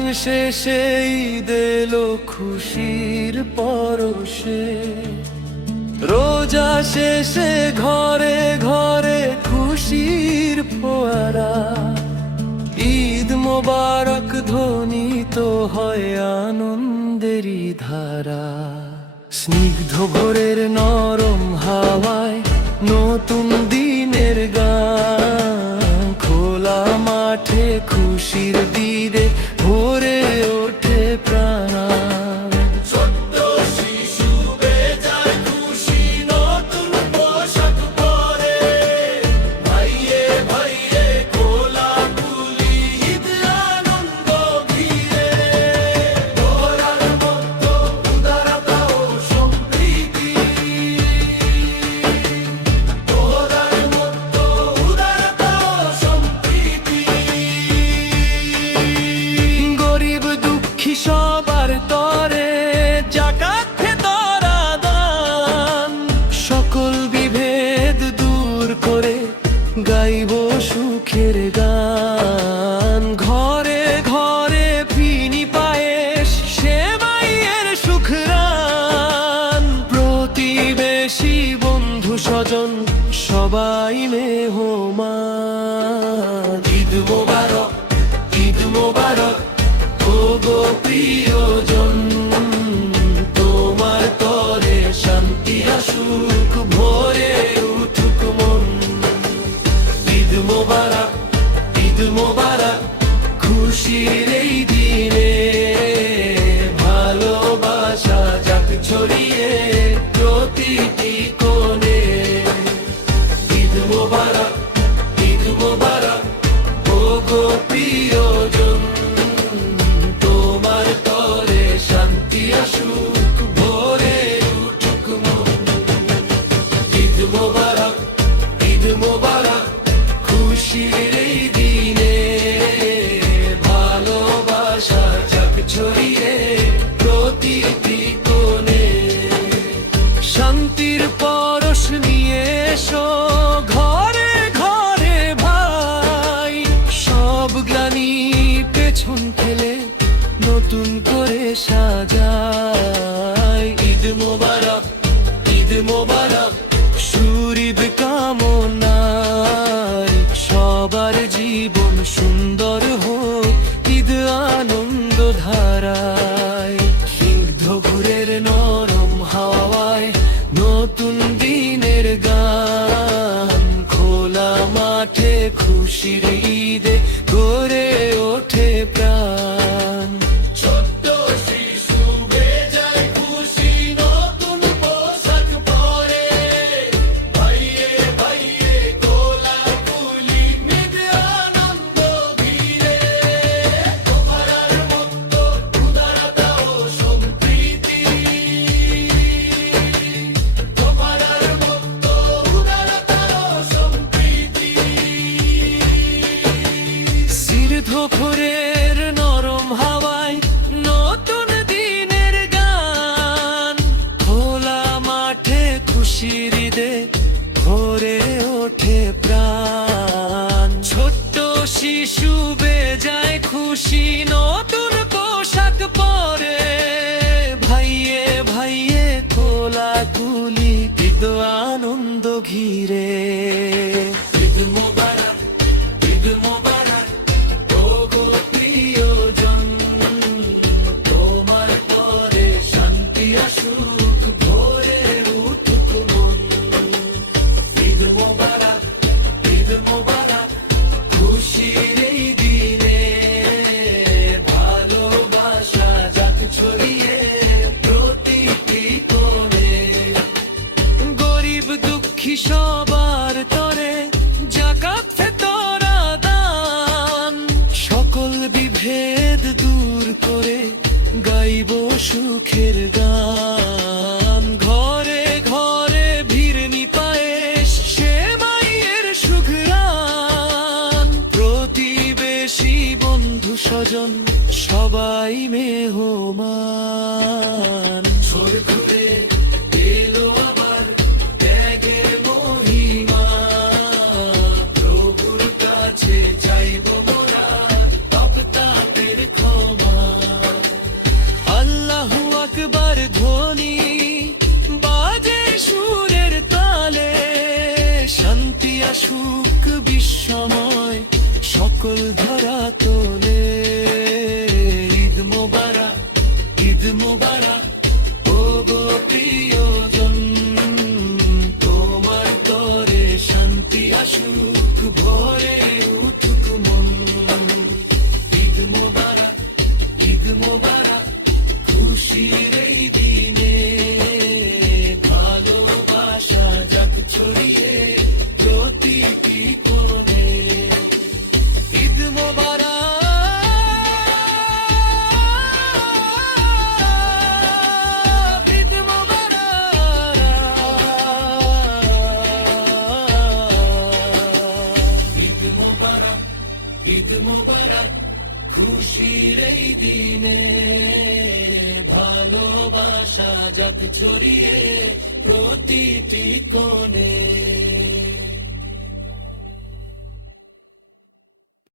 রমজান শেষে ঈদ এলো খুশির পরশে, রোজা শেষে ঘরে ঘরে খুশির ফোয়ারা। ঈদ মোবারক ধ্বনিত হয় আনন্দেরই ধারা। স্নিগ্ধ ভোরের নরম হাওয়ায় নতুন দিনের গান, খোলা মাঠে খুশির দিনে ভরে ওঠে প্রাণ। ছোট্ট শিশু বেজায় খুশি নতুন পোশাক পরে, ভাইয়ে ভাইয়ে কোলাকুলি ঈদ আনন্দ ঘিরে। তোরার মতো উদারতা ও সম্প্রীতি, তোরার মতো উদারতা ও সম্প্রীতি। গরিব দুঃখী সবার তরে জাকাত ফেতরা দান, সকল বিভেদ দূর করে গাইব সুখের গান। ঘরে ঘরে ফিনি পায়েস সেমাইয়ের সুখরান, প্রতিবেশী বন্ধু স্বজন সবাই মেহমান। ঈদ মোবারক, ঈদ মোবারক ও গো প্রিয়জন, তোমার তরে শান্তি আসুক ভরে উঠুক মন। ঈদ মোবারক, ঈদ মোবারক খুশির এই দিনে, ভালোবাসা যাক ছড়িয়ে প্রতিটি কোণে। ঈদ মোবারক, ঈদ মোবারক ও গো প্রিয়জন, তোমার তরে শান্তি আসুক ভরে উঠুক মন। ঈদ মোবারক, ঈদ মোবারক খুশির এই দিনে, ভালোবাসা যাক ছড়িয়ে প্রতিটি কোণে। শান্তির পরশ নিয়ে এসো ঘরে ঘরে ভাই, সব গ্লানি পেছন ফেলে নতুন করে সাজাই। ঈদ মোবারক, ঈদ মোবারক সুরিদ কামনায়, সবার জীবন সুন্দর হোক ঈদ আনন্দ ধারায়। স্নিগ্ধ ভোরের নরম হাওয়ায় নতুন দিনের গান, খোলা মাঠে খুশির ঈদে গড়ে ওঠে প্রাণ। ছোট্ট শিশু বেজায় খুশি নতুন পোশাক পরে, ভাইয়ে ভাইয়ে কোলাকুলি ঈদ আনন্দ ঘিরে। তোমার মতো উদারতা ও সম্প্রীতি, তোমার মতো উদারতা ও সম্প্রীতি। স্নিগ্ধ ভোরের নরম হাওয়ায় নতুন দিনের গান, খোলা মাঠে খুশির ঈদে ভরে ওঠে প্রাণ। ছোট্ট শিশু বেজায় খুশি নতুন পোশাক পরে, ভাইয়ে ভাইয়ে কোলাকুলি ঈদ আনন্দ ঘিরে। ঈদ মোবারক, ঈদ মোবারক ও গো প্রিয়জন, তোমার তরে শান্তি আসুক ভরে উঠুক মন। ঈদ মোবারক, ঈদ মোবারক খুশির এই দিনে, ভালোবাসা যাক ছড়িয়ে প্রতিটি কোণে। গরিব দুঃখী সবার তরে জাকাত ফেতরা দান, সকল বিভেদ দূর করে গাইব সুখের গান। ঘরে ঘরে ভিড়নি পায়েস সেমাইয়ের সুঘ্রাণ, প্রতিবেশী বন্ধু স্বজন সবাই মেহমান। ঝোর ঘুরে এলো আবার ত্যাগের মহিমা, প্রভুর কাছে চাইব মোরা পাপ তাপের ক্ষমা। মোবারক খুশির এই দিনে ভালোবাসা যাক ছড়িয়ে প্রতিটি কোণে ঈদ মোবারক ঈদ মোবারক ঈদ মোবারক ঈদ মোবারক খুশির এই দিনে ভালোবাসা যাক ছড়িয়ে প্রতিটি কোণে।